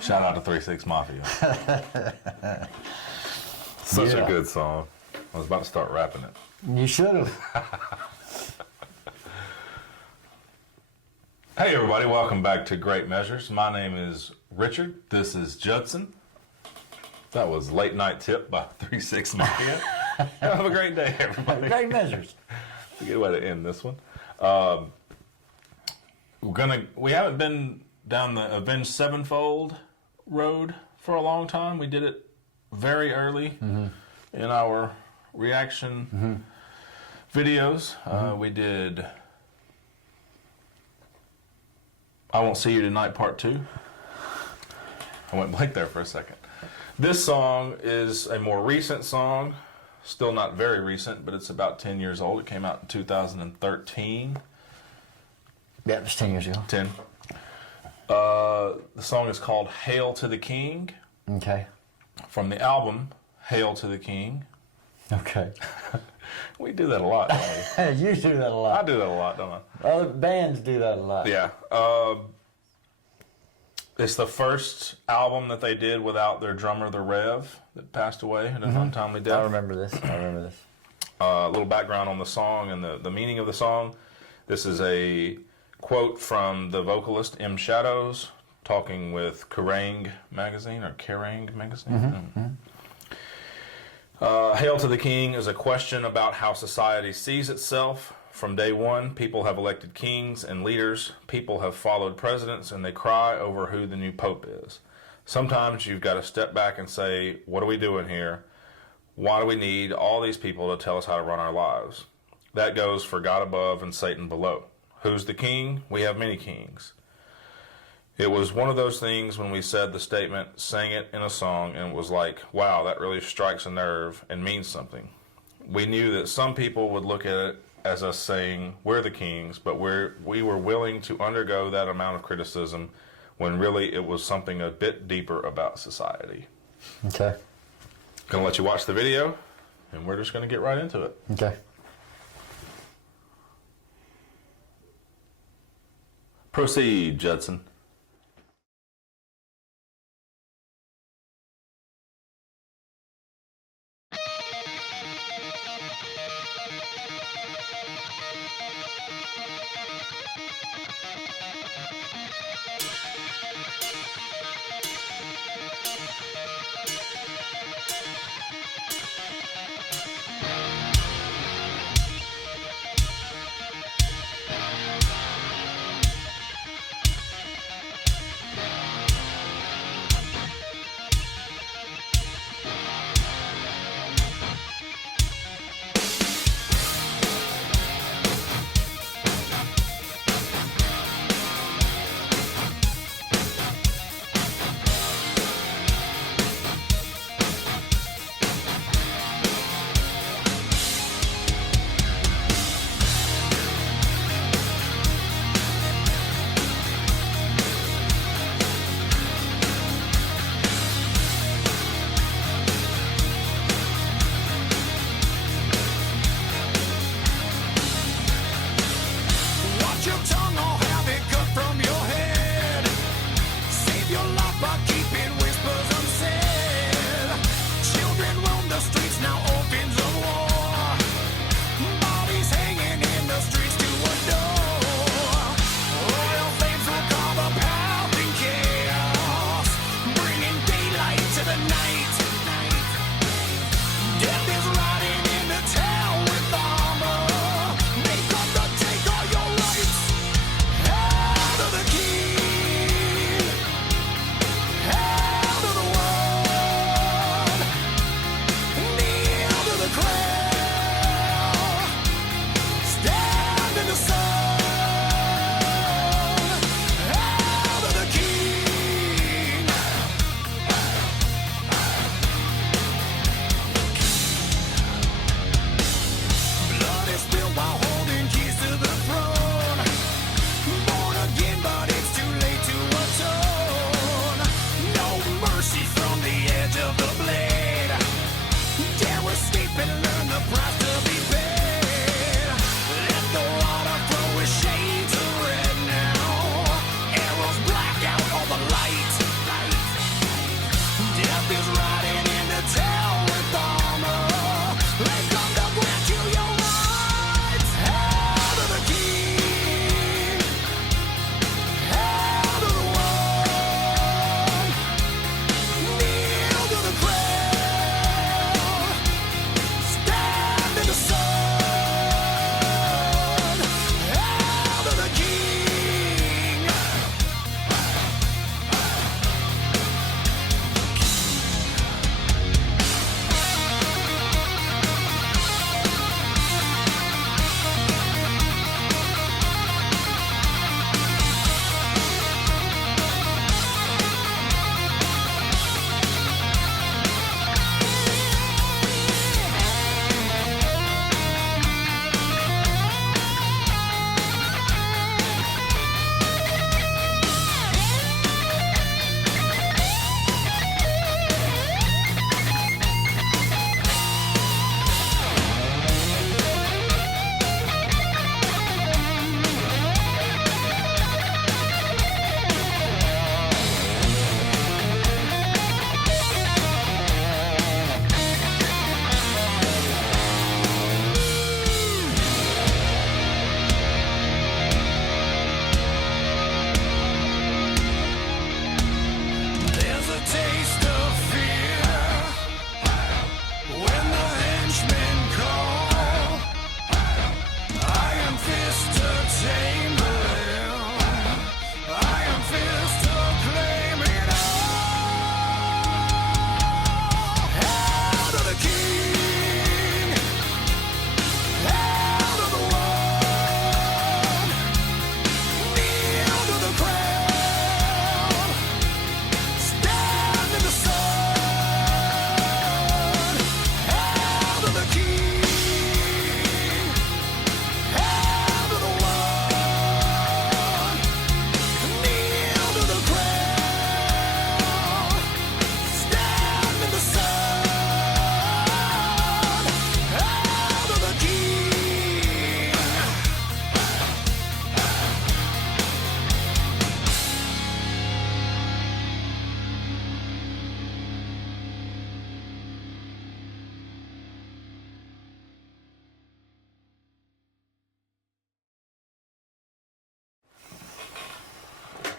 Shout out to 3-6 Mafia. Such a good song. I was about to start rapping it. You should have. Hey everybody, welcome back to Great Measures. My name is Richard. This is Judson. That was Late Night Tip by 3-6 Mafia. Have a great day, everybody. Great Measures. It's a good way to end this one. We haven't been down the Avenged Sevenfold road for a long time. We did it very early in our reaction videos. We did I Won't See You Tonight Part 2. I went blank there for a second. This song is a more recent song. Still not very recent, but it's about 10 years old. It came out in 2013. Yeah, it was 10 years ago. 10. The song is called Hail to the King. Okay. From the album Hail to the King. Okay. We do that a lot, don't we? You do that a lot. I do that a lot, don't I? Other bands do that a lot. Yeah. It's the first album that they did without their drummer, the Rev, that passed away in an untimely death. I remember this. A little background on the song and the meaning of the song. This is a quote from the vocalist M. Shadows talking with Kerrang! Magazine. Hail to the King is a question about how society sees itself. From day one, people have elected kings and leaders. People have followed presidents, and they cry over who the new pope is. Sometimes you've got to step back and say, what are we doing here? Why do we need all these people to tell us how to run our lives? That goes for God above and Satan below. Who's the king? We have many kings. It was one of those things when we said the statement, sang it in a song, and it was like, wow, that really strikes a nerve and means something. We knew that some people would look at it as us saying, we're the kings, but we were willing to undergo that amount of criticism when really it was something a bit deeper about society. Okay. Gonna let you watch the video, and we're just gonna get right into it. Okay. Proceed, Judson.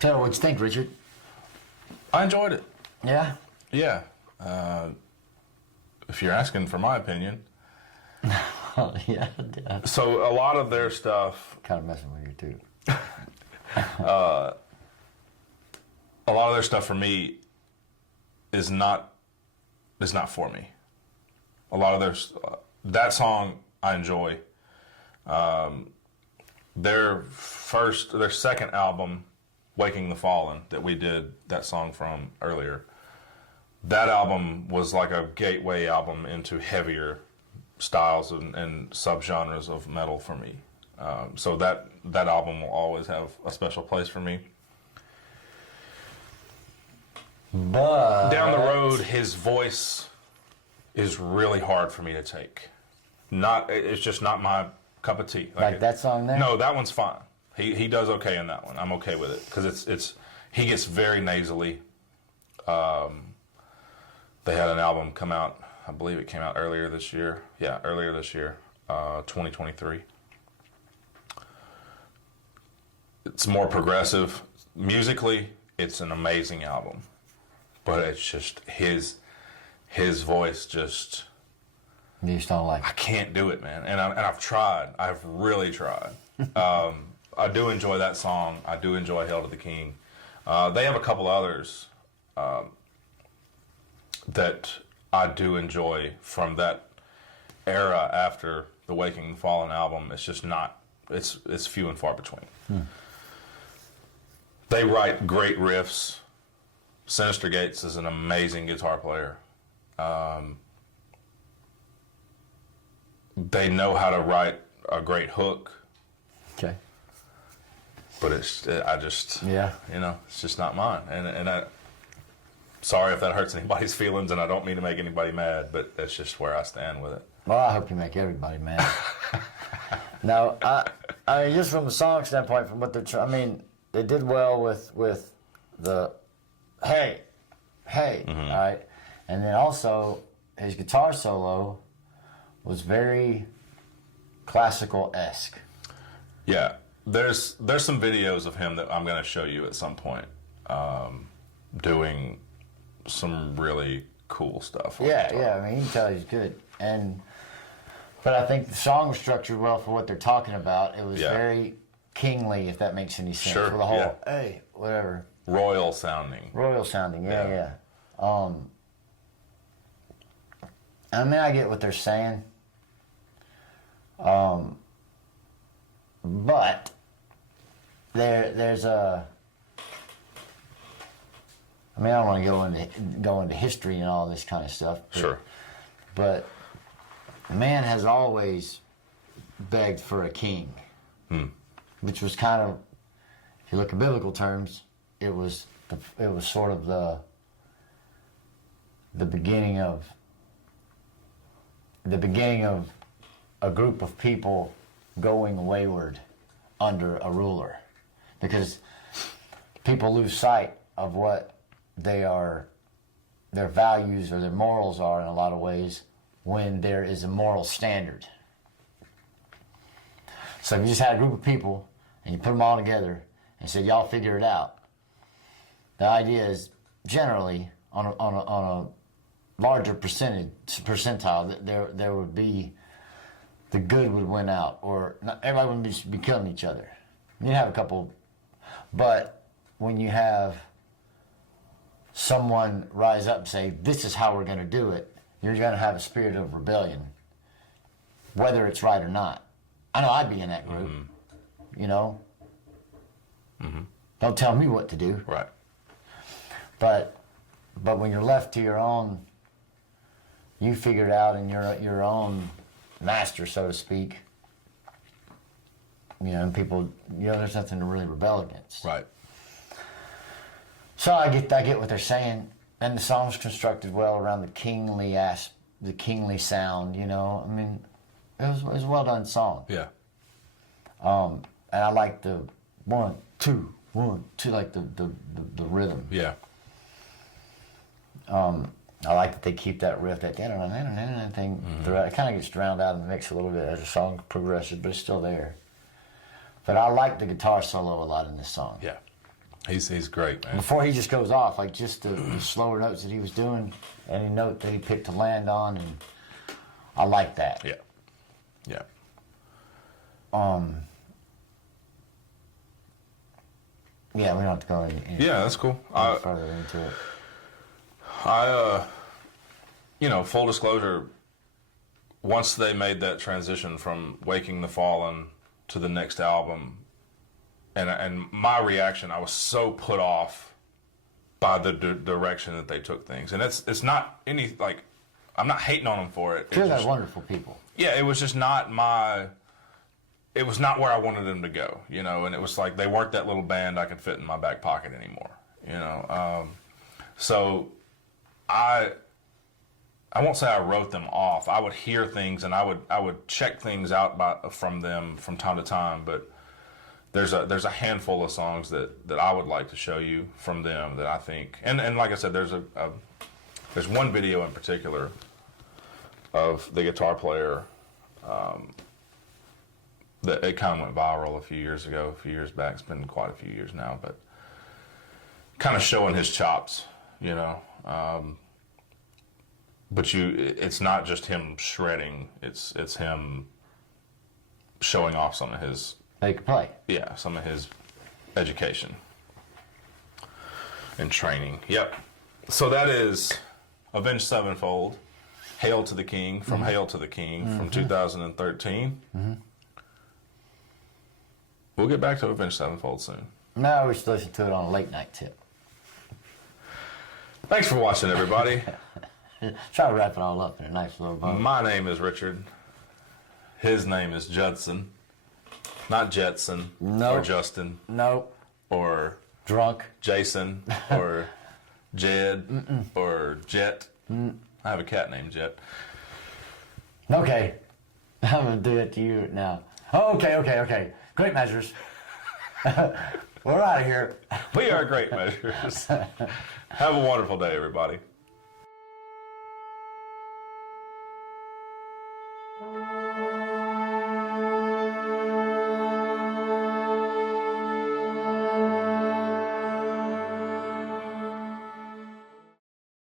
Tell me what you think, Richard. I enjoyed it. Yeah? Yeah. If you're asking for my opinion. Yeah. So a lot of their stuff, Kind of messing with you, too. a lot of their stuff for me is not for me. A lot of that song I enjoy. Their second album, Waking the Fallen, that we did that song from earlier, that album was like a gateway album into heavier styles and subgenres of metal for me. So that album will always have a special place for me. But Down the road, his voice is really hard for me to take. It's just not my cup of tea. like that song there? No, that one's fine. He does okay in that one. I'm okay with it because he gets very nasally. They had an album come out. I believe it came out earlier this year. Yeah, earlier this year, 2023. It's more progressive musically. It's an amazing album, but it's just his voice just. You just don't like I can't do it, man. And I've tried. I've really tried. I do enjoy that song. I do enjoy Hail to the King. They have a couple others that I do enjoy from that era after the Waking the Fallen album. It's just not. It's few and far between. They write great riffs. Sinister Gates is an amazing guitar player. They know how to write a great hook, Okay. but it's just not mine. And I, sorry if that hurts anybody's feelings, and I don't mean to make anybody mad, but that's just where I stand with it. Well, I hope you make everybody mad. Now, I mean, just from a song standpoint, from what they're they did well with the hey, all right? And then also, his guitar solo was very classical-esque. Yeah, there's some videos of him that I'm going to show you at some point, doing some really cool stuff. Yeah, I mean, you can tell he's good. But I think the song was structured well for what they're talking about. It was very kingly, if that makes any sense. Sure, For the whole, hey, whatever. Royal sounding. Yeah. I mean, I get what they're saying. But there's a. I mean, I don't want to go into history and all this kind of stuff. Sure. But man has always begged for a king, which was kind of, if you look at biblical terms, it was sort of the beginning of a group of people going wayward under a ruler, because people lose sight of what their values or their morals are in a lot of ways when there is a moral standard. So if you just had a group of people and you put them all together and said, y'all figure it out, the idea is generally on a larger percentile that there would be, the good would win out, or not, everybody wouldn't be killing each other. You'd have a couple, but when you have someone rise up and say, this is how we're going to do it, you're going to have a spirit of rebellion, whether it's right or not. I know I'd be in that group, you know? Don't tell me what to do. Right. But when you're left to your own, you figure it out and you're your own master, so to speak, you know, and people, you know, there's nothing to really rebel against. Right. So I get what they're saying, and the song's constructed well around the kingly sound. You know, I mean, it was a well done song. Yeah. And I like the 1, 2, 1, 2, like the rhythm. Yeah. I like that they keep that riff, that thing throughout. It kind of gets drowned out in the mix a little bit as the song progresses, but it's still there. But I like the guitar solo a lot in this song. Yeah. He's great, man. Before he just goes off, like just the slower notes that he was doing, any note that he picked to land on, and I like that. Yeah. Yeah. Yeah, we don't have to go any Yeah, that's cool. further into it. Full disclosure, once they made that transition from Waking the Fallen to the next album, and my reaction, I was so put off by the direction that they took things. And it's not any, like, I'm not hating on them for it. Sure, they're wonderful people. Yeah, it was just not it was not where I wanted them to go, and it was like they weren't that little band I could fit in my back pocket anymore, So I won't say I wrote them off. I would hear things and I would check things out from them from time to time, but there's a handful of songs that I would like to show you from them that I think, and like I said, there's one video in particular of the guitar player that it kind of went viral a few years back. It's been quite a few years now, but kind of showing his chops, but it's not just him shredding. It's him showing off some of his. They could play. Yeah, some of his education and training. Yep. So that is Avenged Sevenfold, Hail to the King, from Hail to the King, from 2013. We'll get back to Avenged Sevenfold soon. No, we should listen to it on a late night tip. Thanks for watching, everybody. Try to wrap it all up in a nice little bow. My name is Richard. His name is Judson. Not Jetson. Nope. Or Justin. Nope. Or Drunk. Jason. Or Jed. Or Jet. I have a cat named Jet. Okay. I'm going to do it to you now. Okay. Great measures. We're out of here. We are Great Measures. Have a wonderful day, everybody.